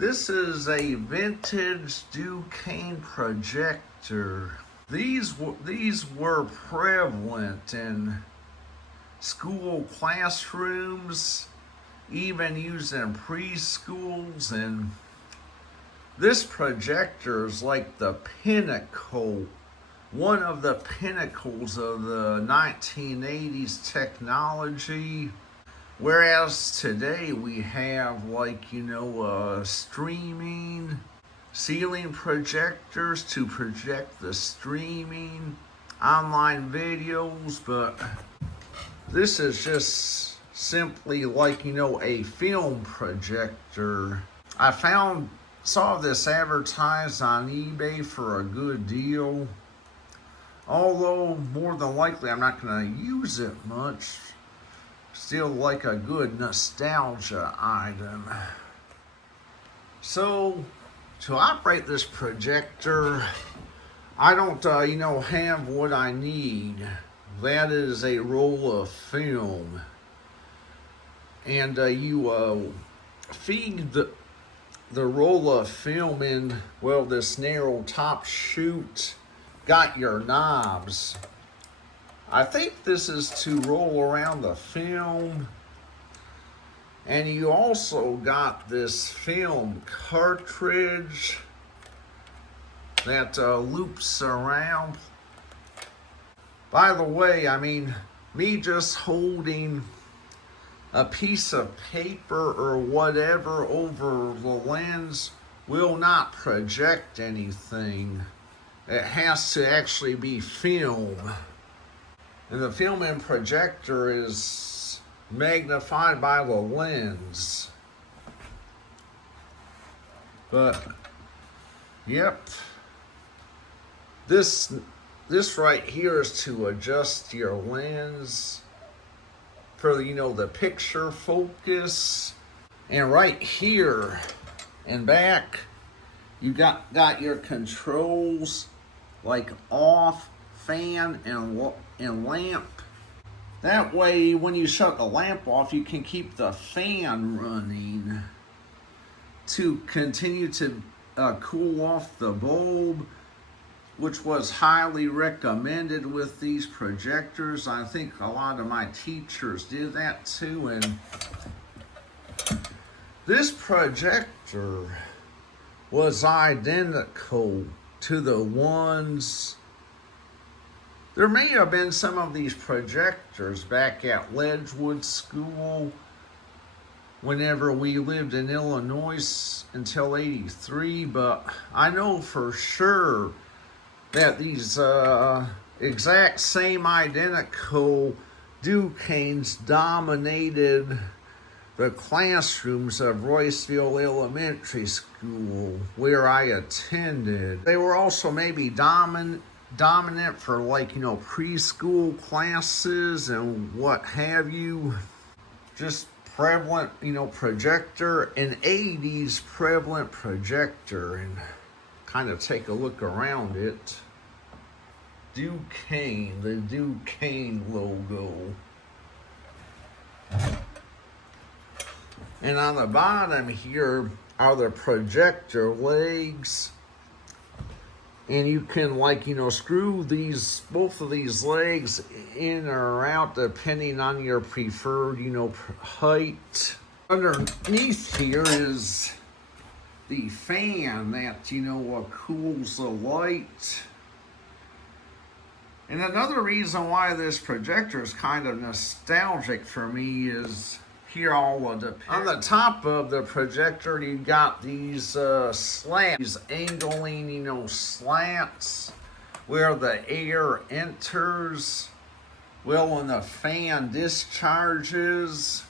This is a vintage Dukane projector. These were prevalent in school classrooms, even used in preschools, and this projector is like the pinnacle, one of the pinnacles of the 1980s technology. Whereas today we have streaming, ceiling projectors to project the streaming, online videos, but this is just simply a film projector. I saw this advertised on eBay for a good deal, although more than likely I'm not going to use it much. Still like a good nostalgia item. So to operate this projector, I don't have what I need. That is a roll of film, and you feed the roll of film in this narrow top chute. Got your knobs. I think this is to roll around the film, and you also got this film cartridge that loops around. By the way, me just holding a piece of paper or whatever over the lens will not project anything. It has to actually be film. And the film and projector is magnified by the lens. But, yep. This right here is to adjust your lens for the picture focus. And right here and back, you got your controls like off, fan, and lamp. That way, when you shut the lamp off, you can keep the fan running to continue to cool off the bulb, which was highly recommended with these projectors. I think a lot of my teachers did that too. And this projector was identical to the ones. There may have been some of these projectors back at Ledgewood School whenever we lived in Illinois until '83, but I know for sure that these exact same identical Dukanes dominated the classrooms of Royceville Elementary School where I attended. They were also maybe dominant for preschool classes and what have you. Just prevalent projector, an 80s prevalent projector. And kind of take a look around it. Dukane, the Dukane logo. And on the bottom here are the projector legs. And you can screw both of these legs in or out depending on your preferred, height. Underneath here is the fan that, cools the light. And another reason why this projector is kind of nostalgic for me is here on the top of the projector, you got these slats, these angling, slats where the air enters, when the fan discharges.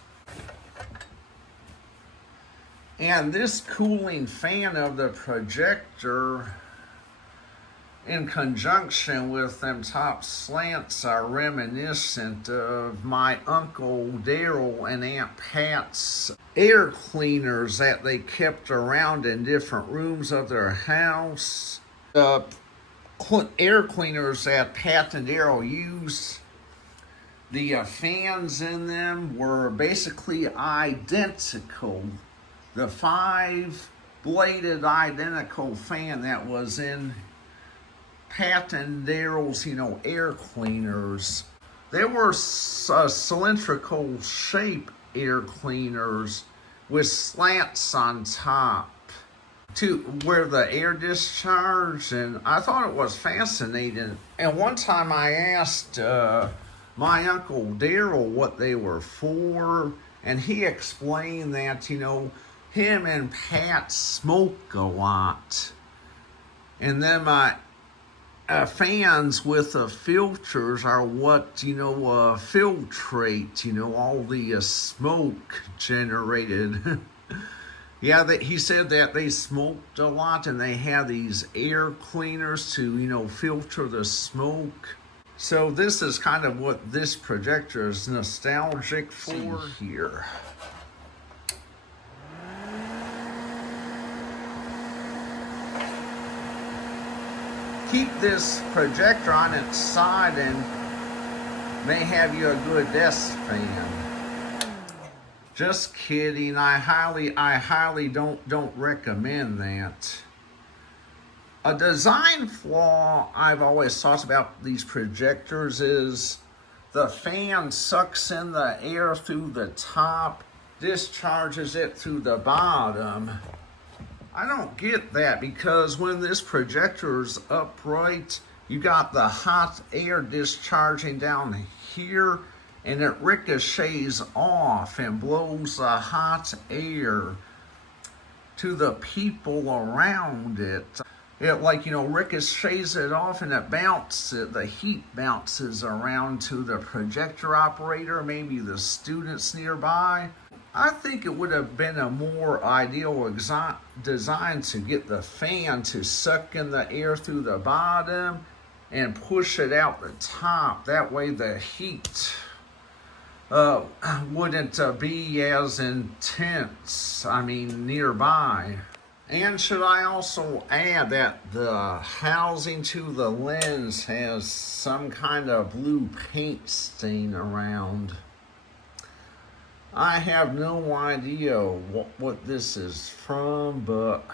And this cooling fan of the projector, in conjunction with them top slants, are reminiscent of my Uncle Daryl and Aunt Pat's air cleaners that they kept around in different rooms of their house. Air cleaners that Pat and Daryl used, the fans in them were basically identical. The 5 bladed identical fan that was in Pat and Daryl's, air cleaners. They were cylindrical shape air cleaners with slants on top to where the air discharged, and I thought it was fascinating. And one time I asked my Uncle Daryl what they were for, and he explained that, him and Pat smoke a lot. And then my fans with filters are what, filtrate, all the smoke generated. Yeah, he said that they smoked a lot and they had these air cleaners to, filter the smoke. So this is kind of what this projector is nostalgic for here. Keep this projector on its side and may have you a good desk fan. Just kidding. I highly don't recommend that. A design flaw I've always thought about these projectors is the fan sucks in the air through the top, discharges it through the bottom. I don't get that, because when this projector's upright, you got the hot air discharging down here, and it ricochets off and blows the hot air to the people around it. It ricochets it off, and it bounces, the heat bounces around to the projector operator, maybe the students nearby. I think it would have been a more ideal design to get the fan to suck in the air through the bottom and push it out the top. That way the heat wouldn't be as intense, nearby. And should I also add that the housing to the lens has some kind of blue paint stain around. I have no idea what this is from, but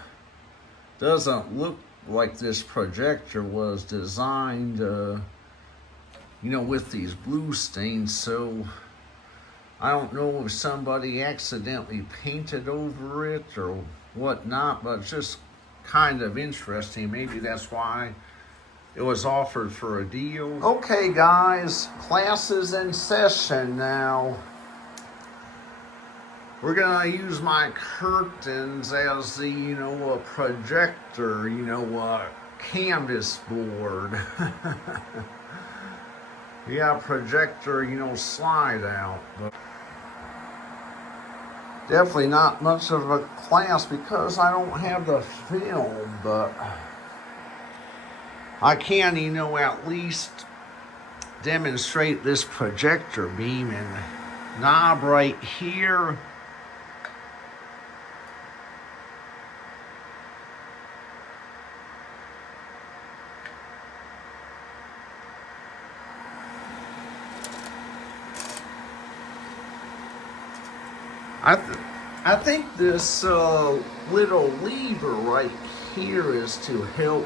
doesn't look like this projector was designed, with these blue stains. So I don't know if somebody accidentally painted over it or whatnot, but it's just kind of interesting. Maybe that's why it was offered for a deal. Okay, guys, class is in session now. We're gonna use my curtains as the, a projector, canvas board. Yeah, projector, slide out. But definitely not much of a class because I don't have the film, but I can, at least demonstrate this projector beam and knob right here. I think this little lever right here is to help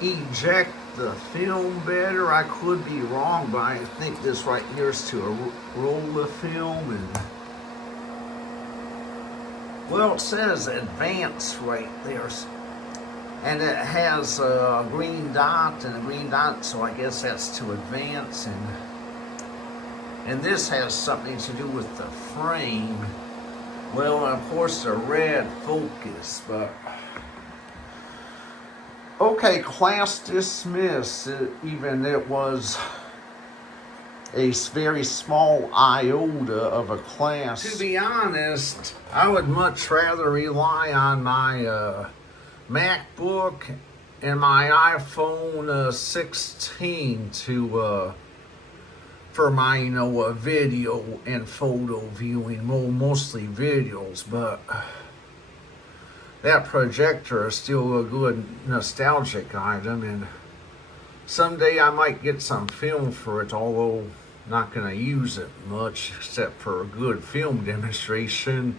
eject the film better. I could be wrong, but I think this right here is to roll the film. And well, it says advance right there, and it has a green dot and a green dot, so I guess that's to advance. And this has something to do with the frame. Well, of course, the red focus, but okay, class dismissed. Even it was a very small iota of a class. To be honest, I would much rather rely on my MacBook and my iPhone 16 to for my, video and photo viewing, mostly videos, but that projector is still a good nostalgic item, and someday I might get some film for it, although not going to use it much except for a good film demonstration.